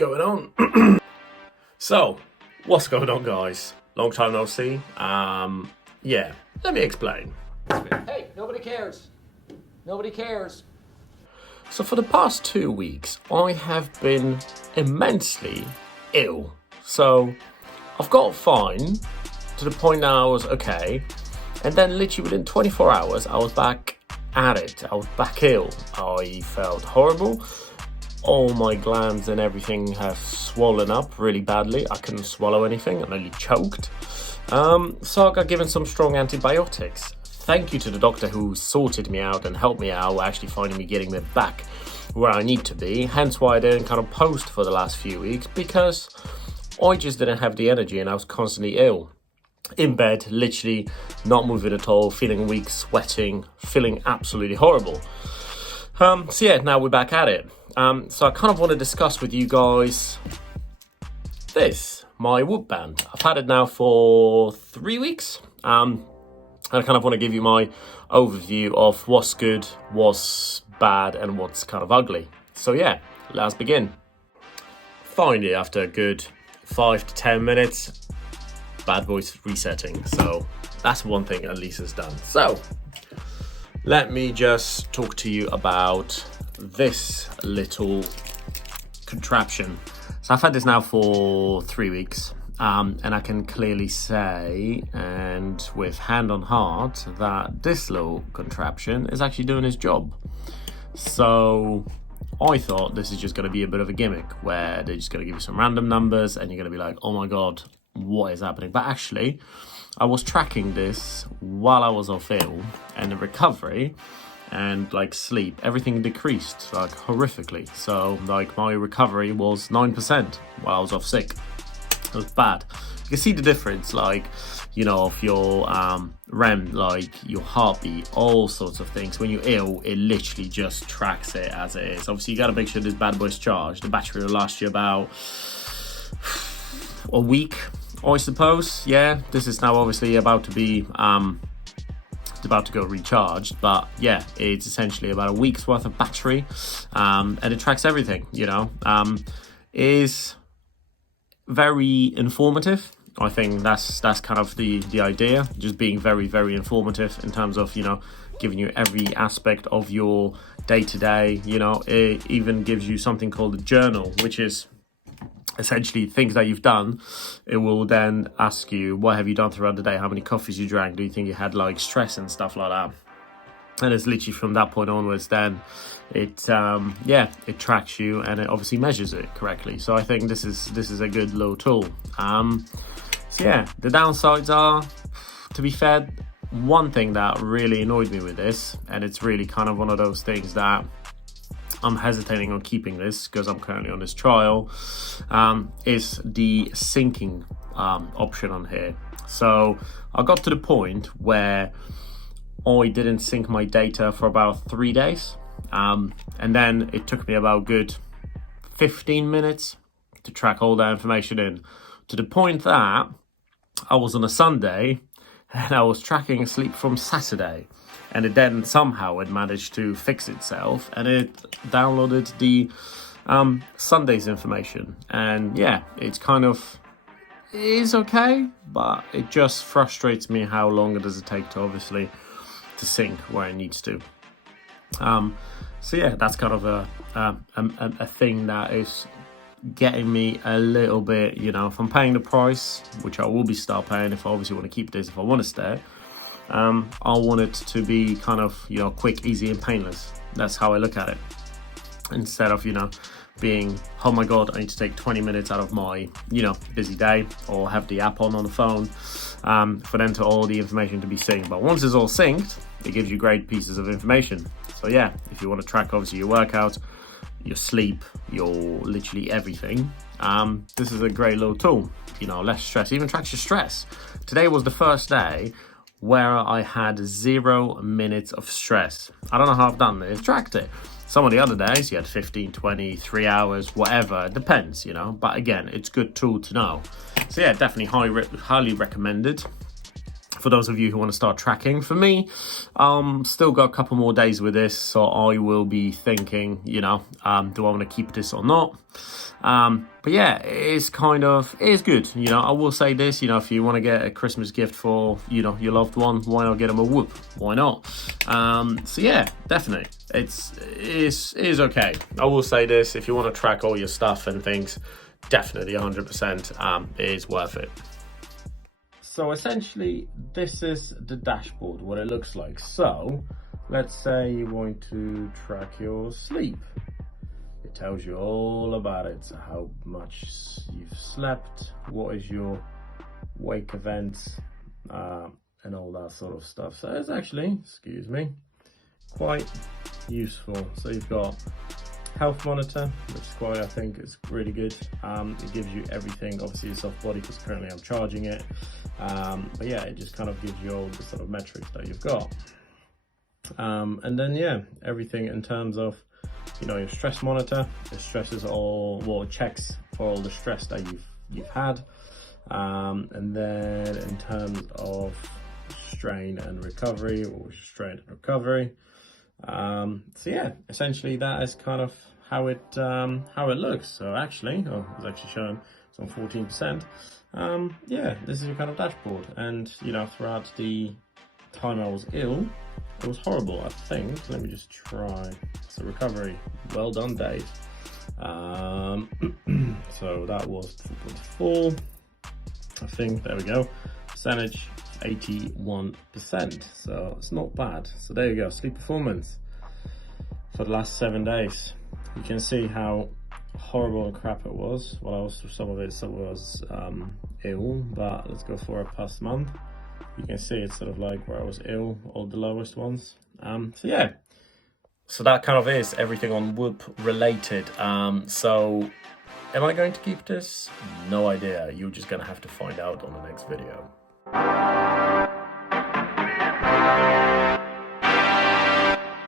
going on? So, what's going on, guys? Long time no see. Yeah, let me explain. Hey, nobody cares. Nobody cares. So for the past 2 weeks, I have been immensely ill. So I've got fine to the point now I was okay. And then literally within 24 hours, I was back at it. I was back ill. I felt horrible. All my glands and everything have swollen up really badly. I couldn't swallow anything. I nearly choked. So I got given some strong antibiotics. Thank you to the doctor who sorted me out and helped me out, actually finding me getting me back where I need to be. Hence why I didn't kind of post for the last few weeks, because I just didn't have the energy and I was constantly ill. In bed, literally not moving at all, feeling weak, sweating, feeling absolutely horrible. So yeah, now we're back at it. So I kind of want to discuss with you guys my Whoop band. I've had it now for 3 weeks. I kind of want to give you my overview of what's good, what's bad, and what's kind of ugly. So yeah, let's begin. Finally, after a good 5 to 10 minutes, bad boy's resetting. So that's one thing at least is done. So let me just talk to you about this little contraption. So I've had this now for 3 weeks. And I can clearly say, and with hand on heart, that this little contraption is actually doing its job. So I thought this is just going to be a bit of a gimmick where they're just going to give you some random numbers and you're going to be like, oh my God, what is happening? But actually, I was tracking this while I was off ill, and the recovery and like sleep, everything decreased like horrifically. So like my recovery was 9% while I was off sick. It was bad. You can see the difference, like, you know, of your REM, like your heartbeat, all sorts of things. When you're ill, it literally just tracks it as it is. Obviously, you got to make sure this bad boy's charged. The battery will last you about a week, I suppose. Yeah, this is now obviously about to be about to go recharged, but yeah, it's essentially about a week's worth of battery, and it tracks everything. You know, is very informative. I think that's kind of the idea, just being very, very informative in terms of, you know, giving you every aspect of your day-to-day. You know, it even gives you something called a journal, which is essentially things that you've done. It will then ask you, what have you done throughout the day? How many coffees you drank? Do you think you had like stress and stuff like that? And it's literally from that point onwards, then it tracks you and it obviously measures it correctly. So I think this is a good little tool. So yeah, the downsides are, to be fair, one thing that really annoyed me with this, and it's really kind of one of those things that I'm hesitating on keeping this because I'm currently on this trial, is the syncing option on here. So I got to the point where I didn't sync my data for about 3 days. And then it took me about good 15 minutes to track all that information in, to the point that I was on a Sunday and I was tracking sleep from Saturday, and it then somehow had managed to fix itself and it downloaded the Sunday's information. And yeah, it's kind of is okay, but it just frustrates me how long it does take to obviously to sync where it needs to. So yeah, that's kind of a thing that is getting me a little bit, you know, if I'm paying the price, which I will be start paying if I obviously want to keep this, if I want to stay, I want it to be kind of, you know, quick, easy and painless. That's how I look at it. Instead of, you know, being, oh my God, I need to take 20 minutes out of my, you know, busy day, or have the app on the phone, for then to all the information to be synced. But once it's all synced, it gives you great pieces of information. So yeah, if you want to track obviously your workouts, your sleep, your literally everything, this is a great little tool. You know, less stress, even tracks your stress. Today was the first day where I had 0 minutes of stress. I don't know how I've done this, tracked it. Some of the other days you had 15, 20, 3 hours, whatever, it depends, you know, but again, it's a good tool to know. So yeah, definitely highly recommended for those of you who want to start tracking. For me, still got a couple more days with this, so I will be thinking, do I want to keep this or not? But yeah, it is good. I will say this, if you want to get a Christmas gift for, your loved one, why not get them a Whoop? Why not? So yeah, definitely. It is okay. I will say this, if you want to track all your stuff and things, definitely 100% is worth it. So essentially, this is the dashboard, what it looks like. So let's say you want to track your sleep. It tells you all about it, so how much you've slept, what is your wake events, and all that sort of stuff. So it's actually, quite useful. So you've got health monitor, which is I think is really good. It gives you everything, obviously it's off body because currently I'm charging it. But yeah, it just kind of gives you all the sort of metrics that you've got. And then yeah, everything in terms of, your stress monitor. It stresses checks for all the stress that you've had. And then in terms of strain and recovery, so yeah, essentially that is kind of how it looks. So actually, it's actually showing it's on 14%. Yeah, this is your kind of dashboard, and throughout the time I was ill, it was horrible. I think. Let me just try. So recovery, well done, Dave. So that was 2.4. I think, there we go. Percentage 81%. So it's not bad. So there you go. Sleep performance for the last 7 days. You can see how horrible and crap it was. Well, I was some of it was ill, but let's go for a past month. You can see it's sort of like where I was ill, all the lowest ones. So yeah. So that kind of is everything on Whoop related. So am I going to keep this? No idea. You're just gonna have to find out on the next video.